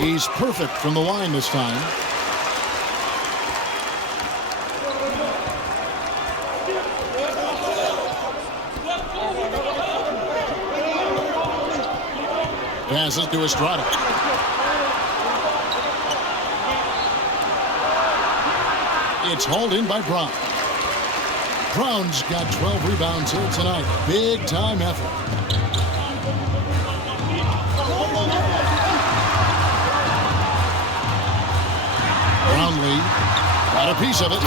He's perfect from the line this time. Passes to Estrada. It's hauled in by Brown. Brown's got 12 rebounds here tonight. Big time effort. Brownlee got a piece of it.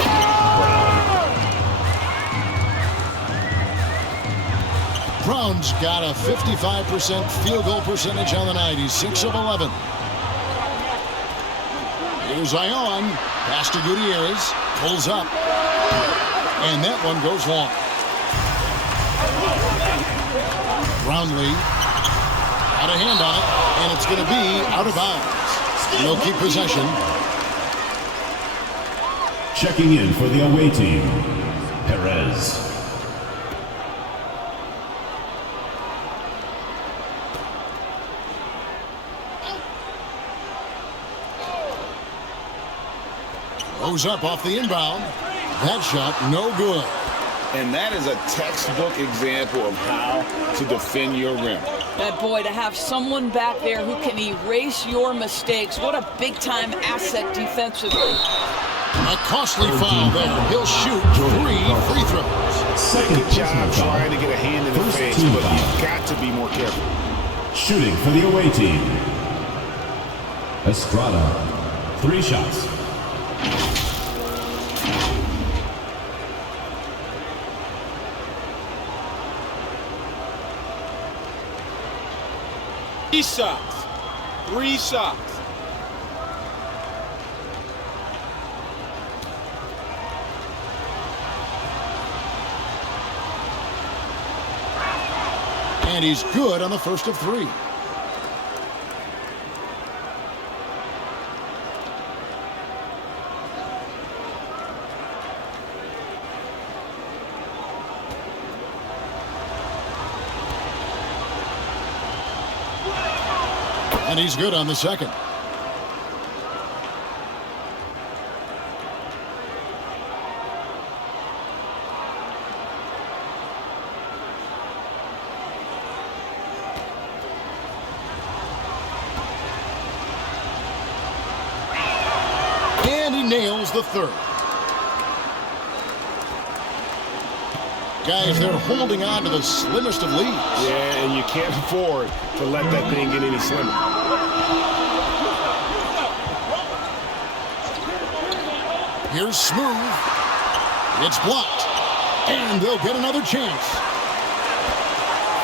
Brown's got a 55% field goal percentage on the night. He's 6 of 11. Here's Ion. Pass to Gutierrez. Pulls up. And that one goes long. Brownlee got a hand on it. And it's going to be out of bounds. He'll keep possession. Checking in for the away team, Perez. Goes up off the inbound. That shot, no good. And that is a textbook example of how to defend your rim. That boy, to have someone back there who can erase your mistakes, what a big-time asset defensively. A costly foul there. He'll shoot 3 free throws. Second Good job trying to get a hand in the face, but you've got to be more careful. Shooting for the away team, Estrada, 3 shots. Three shots. And he's good on the first of 3. And he's good on the second. And he nails the third. Guys, they're holding on to the slimmest of leads. Yeah, and you can't afford to let that thing get any slimmer. Here's Smooth. It's blocked. And they'll get another chance.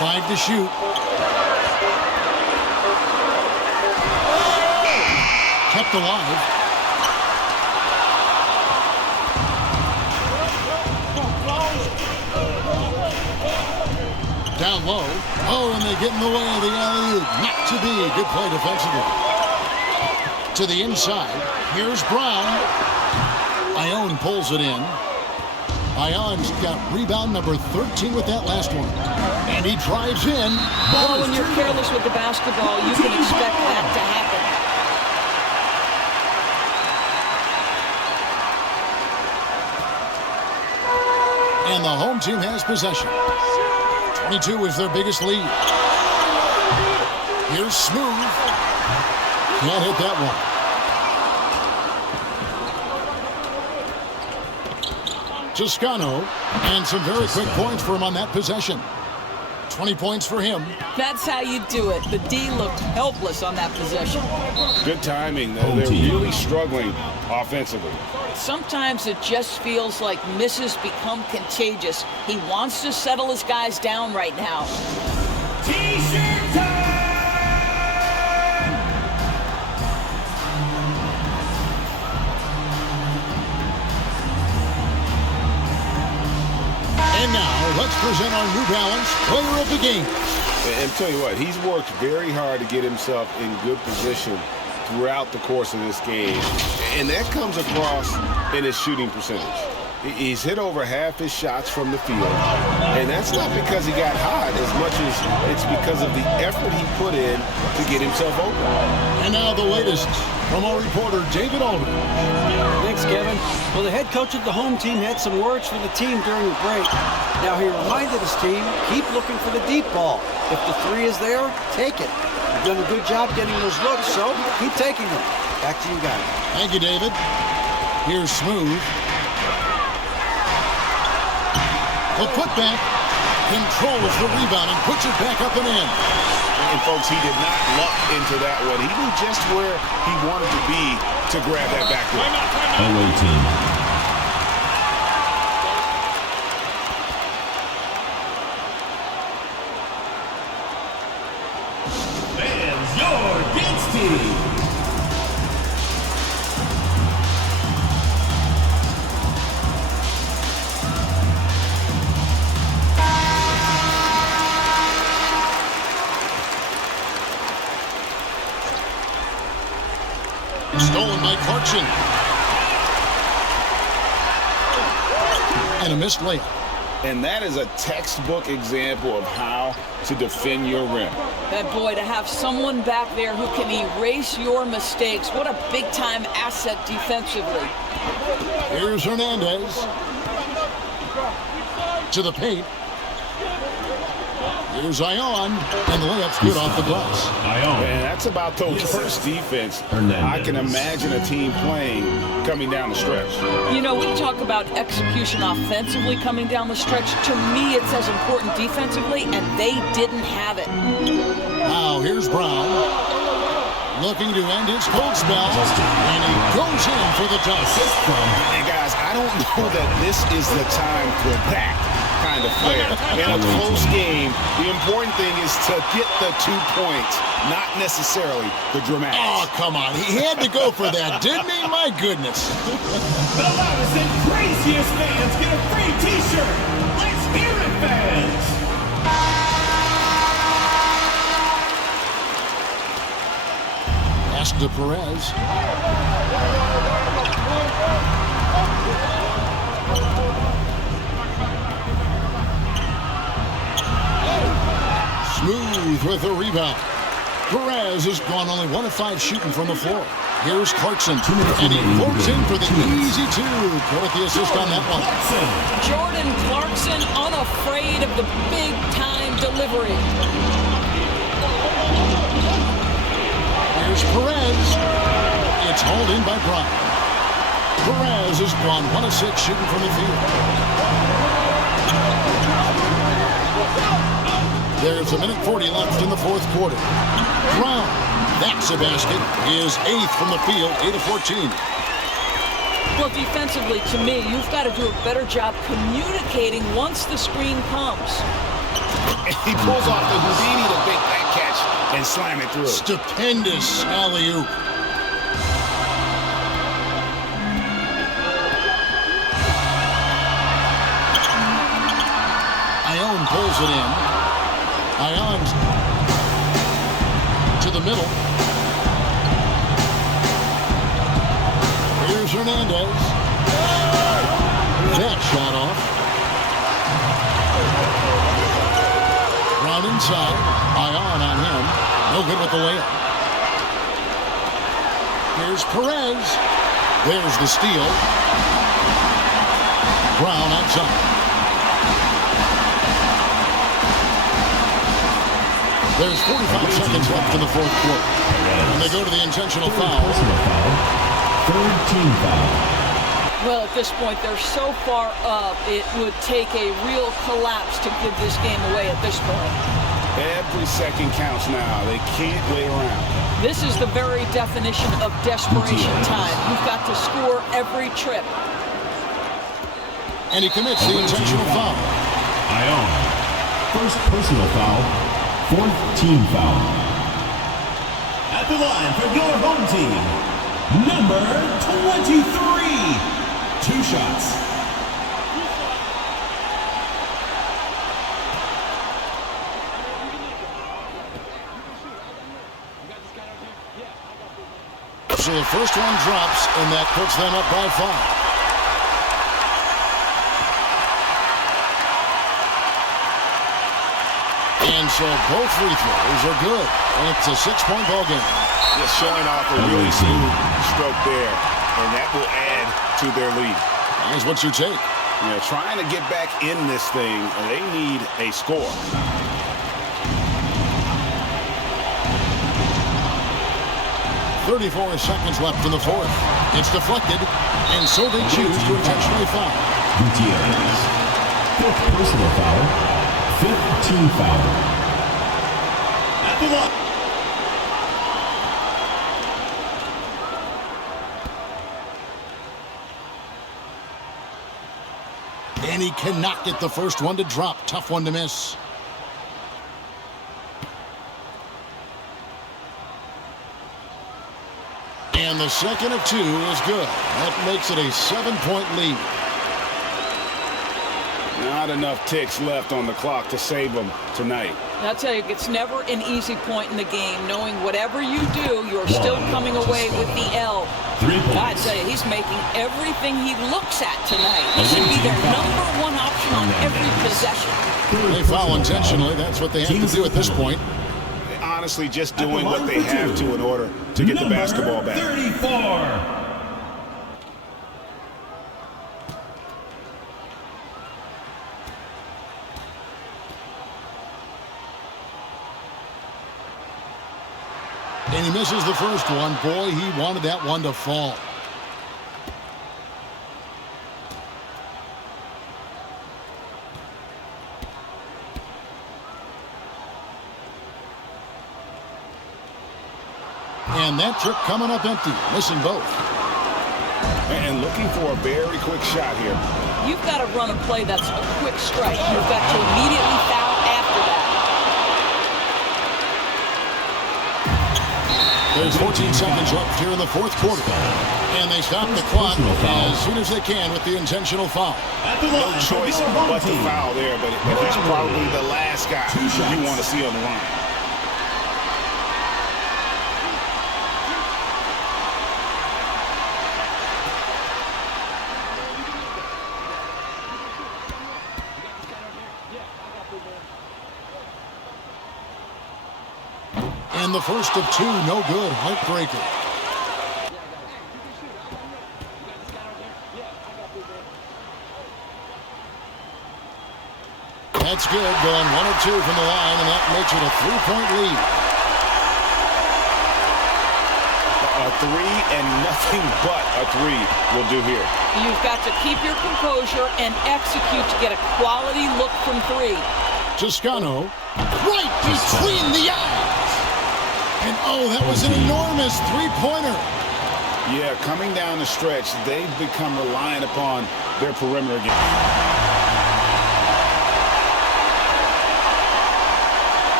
5 to shoot. kept alive. Down low. Oh, and they get in the way of the alley-oop. Not to be. Good play defensively. To the inside. Here's Brown. Ione pulls it in. Ione's got rebound number 13 with that last one. And he drives in. Well, when you're careless with the basketball, you can expect that to happen. And the home team has possession. 22 is their biggest lead. Here's Smooth. Can't hit that one. Toscano, and some very quick points for him on that possession. 20 points for him. That's how you do it. The D looked helpless on that possession. Good timing. They're really struggling offensively. Sometimes it just feels like misses become contagious. He wants to settle his guys down right now. T-shirt time! And now, let's present our New Balance Player of the Game. And tell you what, he's worked very hard to get himself in good position throughout the course of this game. And that comes across in his shooting percentage. He's hit over half his shots from the field. And that's not because he got hot as much as it's because of the effort he put in to get himself open. And now the latest from our reporter, David Aldridge. Thanks, Kevin. Well, the head coach of the home team had some words for the team during the break. Now, he reminded his team, keep looking for the deep ball. If the three is there, take it. You've done a good job getting those looks, so keep taking them. Back to you guys. Thank you, David. Here's Smooth. The putback controls the rebound and puts it back up and in. And, folks, he did not luck into that one. He knew just where he wanted to be to grab that backboard. Away team. Fans, your dance team. Stolen by Clarkson. And a missed layup. And that is a textbook example of how to defend your rim. That boy, to have someone back there who can erase your mistakes, what a big-time asset defensively. Here's Hernandez. To the paint. Here's Ione, and the layup's good off the glass. And that's about the worst defense I can imagine a team playing coming down the stretch. You know, we talk about execution offensively coming down the stretch. To me, it's as important defensively, and they didn't have it. Now, here's Brown. Looking to end his cold spell, and he goes in for the dunk. And guys, I don't know that this is the time for that kind of flair. In a close game, the important thing is to get the 2 points, not necessarily the dramatics. Oh, come on. He had to go for that, didn't he? My goodness. The loudest and craziest fans get a free T-shirt. Let's hear it, fans. Pass to Perez. Smooth with the rebound. Perez has gone only 1 of 5 shooting from the floor. Here's Clarkson, and he floats in for the easy 2. With the assist on that one. Jordan Clarkson unafraid of the big-time delivery. Here's Perez. It's hauled in by Brown. Perez has gone 1 of 6 shooting from the field. There's 1:40 left in the 4th quarter. Brown, that's a basket, is 8th from the field, 8 of 14. Well, defensively, to me, you've got to do a better job communicating once the screen comes. He pulls off the Houdini to make that catch and slam it through. Stupendous alley-oop. drills it in. Ions to the middle. Here's Hernandez. That shot off. Round inside. Ion on him. No good with the layup. Here's Perez. There's the steal. Brown outside. There's 45 seconds left in the fourth quarter. And they go to the intentional foul. Third team foul. Well, at this point, they're so far up, it would take a real collapse to give this game away at this point. Every second counts now. They can't wait around. This is the very definition of desperation time. You've got to score every trip. And he commits the intentional foul. Ion. First personal foul. Fourth team foul. At the line for your home team, number 23. 2 shots. So the first one drops, and that puts them up by 5. And so both free throws are good. And it's a 6-point ball game. Just showing off a really smooth stroke there. And that will add to their lead. That's what you take. You know, trying to get back in this thing, they need a score. .34 seconds left in the fourth. It's deflected, and so they choose to intentionally foul. Gutierrez. Fifth personal foul. Fifth team foul. At the line. And he cannot get the first one to drop. Tough one to miss. And the second of 2 is good. That makes it a 7-point lead. Not enough ticks left on the clock to save them tonight. I'll tell you, it's never an easy point in the game, knowing whatever you do, you're still coming away with the L. I tell you, he's making everything he looks at tonight. He should be their #1 option on every possession. They foul intentionally. That's what they have to do at this point. Honestly, just doing what they have to in order to get the basketball back. 34. And he misses the first one. Boy, he wanted that one to fall. And that trip coming up empty, missing both. And looking for a very quick shot here. You've got to run a play that's a quick strike. You've got to immediately foul after that. There's 14 seconds left here in the fourth quarter. And they stop the clock as soon as they can with the intentional foul. No choice but to foul there, but he's probably the last guy you want to see on the line. And the first of 2, no good. Heartbreaker. That's good. Going 1 of 2 from the line, and that makes it a 3-point lead. A 3 and nothing but a 3 will do here. You've got to keep your composure and execute to get a quality look from 3. Toscano, right between the eyes. And oh, that was an enormous 3-pointer. Yeah, coming down the stretch, they've become reliant upon their perimeter game.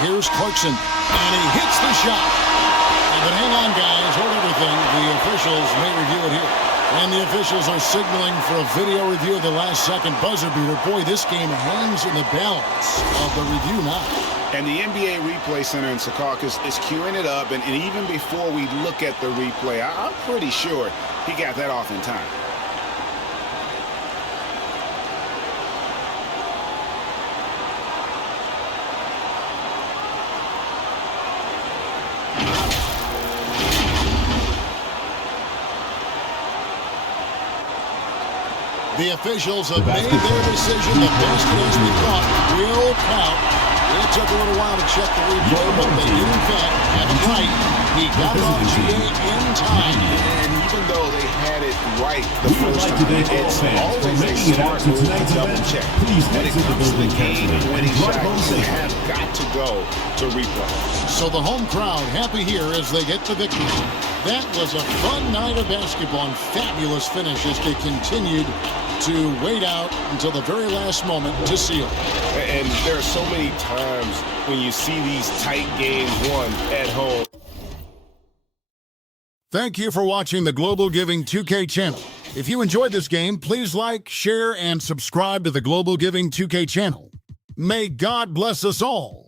Here's Clarkson, and he hits the shot. But hang on, guys, hold everything. anything, the officials may review it here. And the officials are signaling for a video review of the last-second buzzer beater. Boy, this game hangs in the balance of the review now. And the NBA Replay Center in Secaucus is queuing it up. And even before we look at the replay, I'm pretty sure he got that off in time. The officials have made their decision. The basket, as we thought, will count. It took a little while to check the replay, but they did, in fact, have it right. He got it off GA in time. And even though they had it right the first time, it's always a smart move to double check. When it comes to the game-winning shot, you have got to go to replay. So the home crowd happy here as they get the victory. That was a fun night of basketball and fabulous finish as they continued to wait out until the very last moment to seal. And there are so many times when you see these tight games won at home. Thank you for watching the Global Giving 2K channel. If you enjoyed this game, please like, share, and subscribe to the Global Giving 2K channel. May God bless us all.